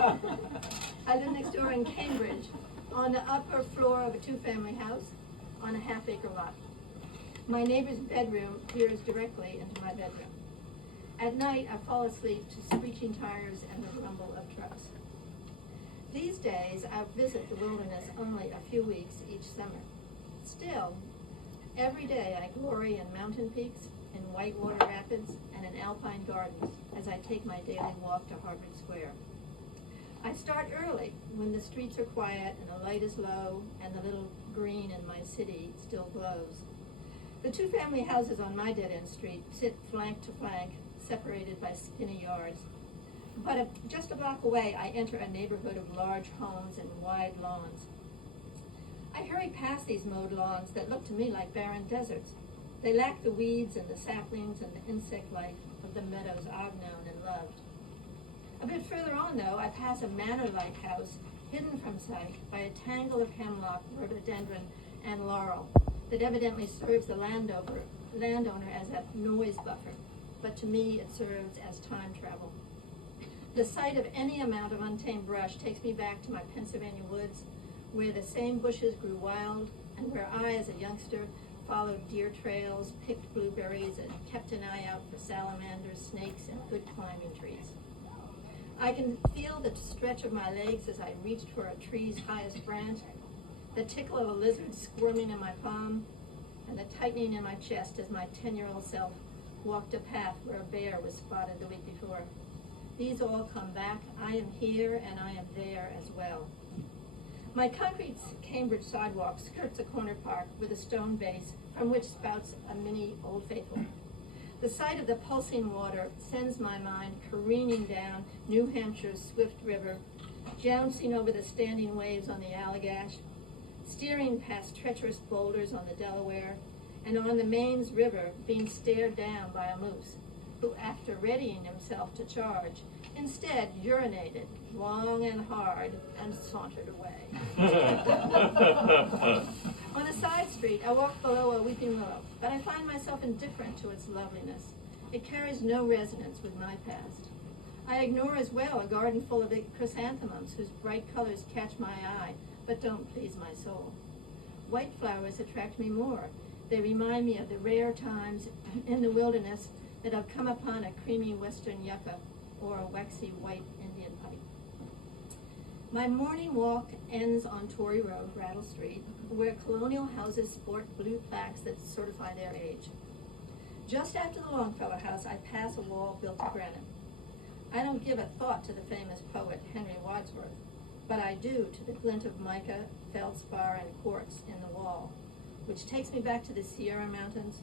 I live next door in Cambridge, on the upper floor of a two-family house on a half-acre lot. My neighbor's bedroom peers directly into my bedroom. At night, I fall asleep to screeching tires and the rumble of trucks. These days, I visit the wilderness only a few weeks each summer. Still, every day I glory in mountain peaks, in whitewater rapids, and in alpine gardens as I take my daily walk to Harvard Square. I start early when the streets are quiet and the light is low and the little green in my city still glows. The two-family houses on my dead-end street sit flank to flank, separated by skinny yards. But just a block away, I enter a neighborhood of large homes and wide lawns. I hurry past these mowed lawns that look to me like barren deserts. They lack the weeds and the saplings and the insect life of the meadows I've known and loved. A bit further on, though, I pass a manor-like house hidden from sight by a tangle of hemlock, rhododendron, and laurel that evidently serves the landowner as a noise buffer, but to me it serves as time travel. The sight of any amount of untamed brush takes me back to my Pennsylvania woods, where the same bushes grew wild, and where I, as a youngster, followed deer trails, picked blueberries, and kept an eye out for salamanders, snakes, and good climbing trees. I can feel the stretch of my legs as I reached for a tree's highest branch, the tickle of a lizard squirming in my palm, and the tightening in my chest as my 10-year-old self walked a path where a bear was spotted the week before. These all come back. I am here and I am there as well. My concrete Cambridge sidewalk skirts a corner park with a stone base from which spouts a mini Old Faithful. The sight of the pulsing water sends my mind careening down New Hampshire's swift river, jouncing over the standing waves on the Allagash, steering past treacherous boulders on the Delaware, and on the Mains River being stared down by a moose, who, after readying himself to charge, instead urinated long and hard and sauntered away. On a side street, I walk below a weeping willow, but I find myself indifferent to its loveliness. It carries no resonance with my past. I ignore as well a garden full of chrysanthemums whose bright colors catch my eye, but don't please my soul. White flowers attract me more. They remind me of the rare times in the wilderness that I've come upon a creamy western yucca or a waxy white Indian pipe. My morning walk ends on Torrey Road, Rattle Street, where colonial houses sport blue plaques that certify their age. Just after the Longfellow House, I pass a wall built of granite. I don't give a thought to the famous poet Henry Wadsworth, but I do to the glint of mica, feldspar, and quartz in the wall, which takes me back to the Sierra Mountains,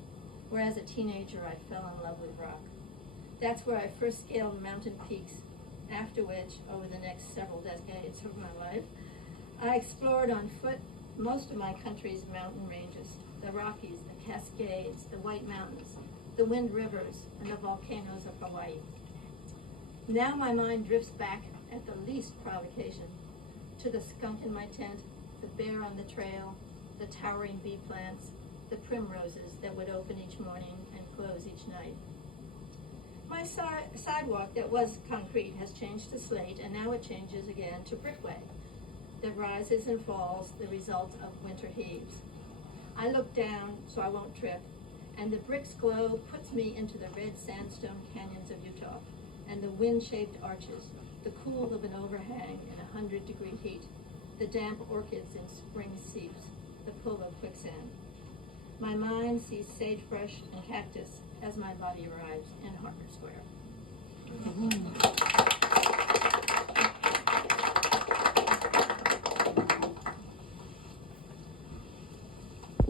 where as a teenager I fell in love with rock. That's where I first scaled mountain peaks, after which, over the next several decades of my life, I explored on foot most of my country's mountain ranges, the Rockies, the Cascades, the White Mountains, the Wind Rivers, and the volcanoes of Hawaii. Now my mind drifts back at the least provocation to the skunk in my tent, the bear on the trail, the towering bee plants, the primroses that would open each morning and close each night. My sidewalk that was concrete has changed to slate, and now it changes again to brickway that rises and falls, the result of winter heaves. I look down so I won't trip, and the brick's glow puts me into the red sandstone canyons of Utah, and the wind-shaped arches, the cool of an overhang in 100-degree heat, the damp orchids in spring seeps, the pull of quicksand. My mind sees sagebrush and cactus as my body arrives in Harvard Square.